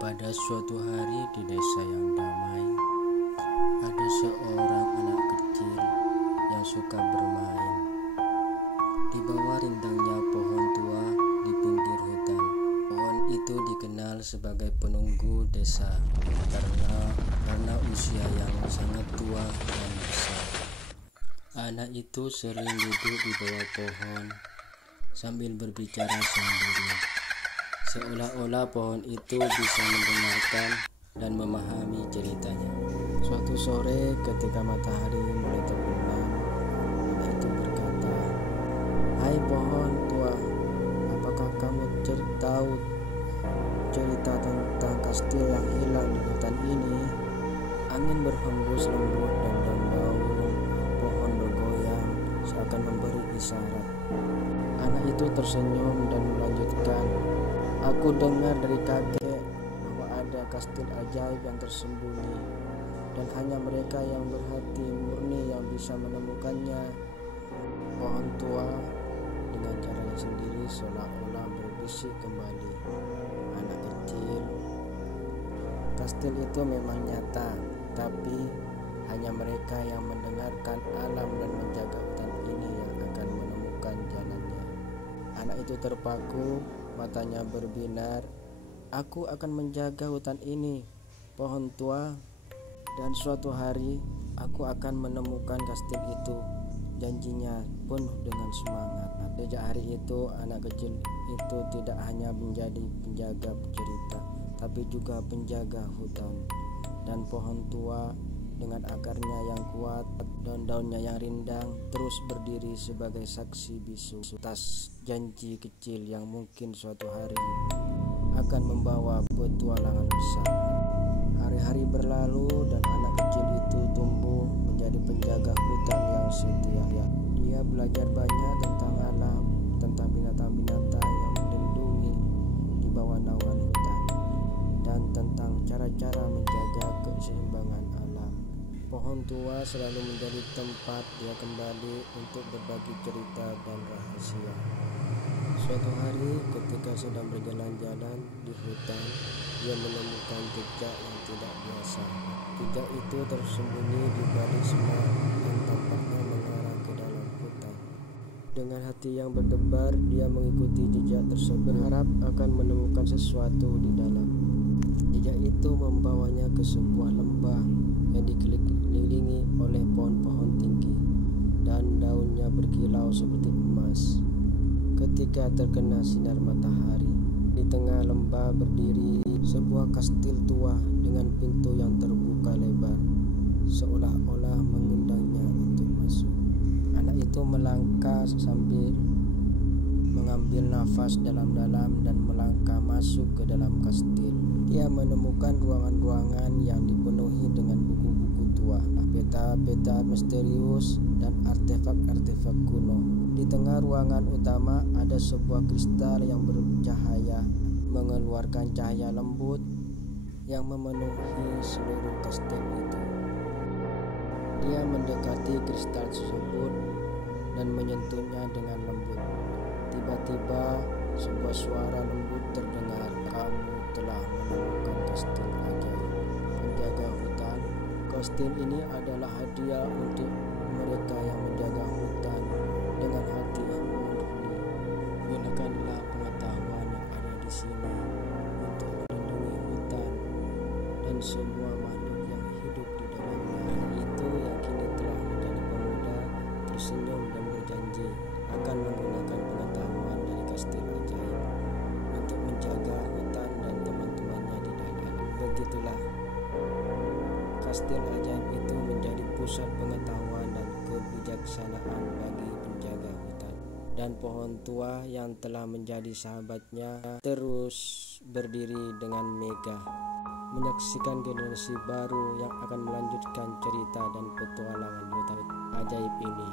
Pada suatu hari di desa yang damai, ada seorang anak kecil yang suka bermain di bawah rindangnya pohon tua di pinggir hutan. Pohon itu dikenal sebagai penunggu desa karena usia yang sangat tua dan besar. Anak itu sering duduk di bawah pohon sambil berbicara sendiri, seolah-olah pohon itu bisa mendengarkan dan memahami ceritanya. Suatu sore ketika matahari mulai terbenam, anak itu berkata, "Hai pohon tua, apakah kamu tahu cerita tentang kastil yang hilang di hutan ini?" Angin berhembus lembut dan daun pohon bergoyang seakan memberi isyarat. Anak itu tersenyum dan melanjutkan, "Aku dengar dari kakek bahwa ada kastil ajaib yang tersembunyi, dan hanya mereka yang berhati murni yang bisa menemukannya." Pohon tua dengan caranya sendiri seolah-olah berbisik kembali, "Anak kecil, kastil itu memang nyata, tapi hanya mereka yang mendengarkan alam dan menjaga hutan ini yang akan menemukan jalannya." Anak itu terpaku, matanya berbinar. "Aku akan menjaga hutan ini, pohon tua, dan suatu hari aku akan menemukan kastil itu," janjinya penuh dengan semangat. Sejak hari itu, anak kecil itu tidak hanya menjadi penjaga cerita, tapi juga penjaga hutan. Dan pohon tua dengan akarnya yang kuat dan daunnya yang rindang terus berdiri sebagai saksi bisu atas janji kecil yang mungkin suatu hari akan membawa petualangan besar. Hari-hari berlalu dan anak kecil itu tumbuh menjadi penjaga hutan yang setia. Dia belajar banyak tentang alam, tentang binatang-binatang yang melindungi di bawah naungan hutan, dan tentang cara-cara menjaga keseimbangan alam. Pohon tua selalu menjadi tempat dia kembali untuk berbagi cerita dan rahasia. Suatu hari ketika sedang berjalan-jalan di hutan, dia menemukan jejak yang tidak biasa. Jejak itu tersembunyi di balik semak dan tampaknya mengarah ke dalam hutan. Dengan hati yang berdebar, dia mengikuti jejak tersebut, berharap akan menemukan sesuatu di dalam. Jejak itu membawanya ke sebuah lembah yang dikelilingi oleh pohon-pohon tinggi dan daunnya berkilau seperti emas ketika terkena sinar matahari. Di tengah lembah berdiri sebuah kastil tua dengan pintu yang terbuka lebar, seolah-olah mengundangnya untuk masuk. Anak itu melangkah sambil mengambil nafas dalam-dalam dan melangkah masuk ke dalam kastil. Dia menemukan ruangan-ruangan yang dipenuhi dengan buku-buku tua, peta-peta misterius, dan artefak-artefak kuno. Di tengah ruangan utama ada sebuah kristal yang bercahaya, mengeluarkan cahaya lembut yang memenuhi seluruh kastil itu. Dia mendekati kristal tersebut dan menyentuhnya dengan lembut. Tiba-tiba sebuah suara lembut terdengar, "Kamu telah menemukan kastil ajaib, penjaga hutan. Kastil ini adalah hadiah untuk mereka yang menjaga hutan dengan hati yang murni. Gunakanlah pengetahuan yang ada di sini untuk melindungi hutan dan semua makhluk yang hidup di dalamnya." Anak itu yang kini telah menjadi pemuda tersenyum dan berjanji akan menggunakan pengetahuan dari kastil ajaib untuk menjaga hutan dan teman-temannya di dalam. Begitulah, kastil ajaib itu menjadi pusat pengetahuan dan kebijaksanaan bagi penjaga hutan. Dan pohon tua yang telah menjadi sahabatnya terus berdiri dengan megah, menyaksikan generasi baru yang akan melanjutkan cerita dan petualangan hutan ajaib ini.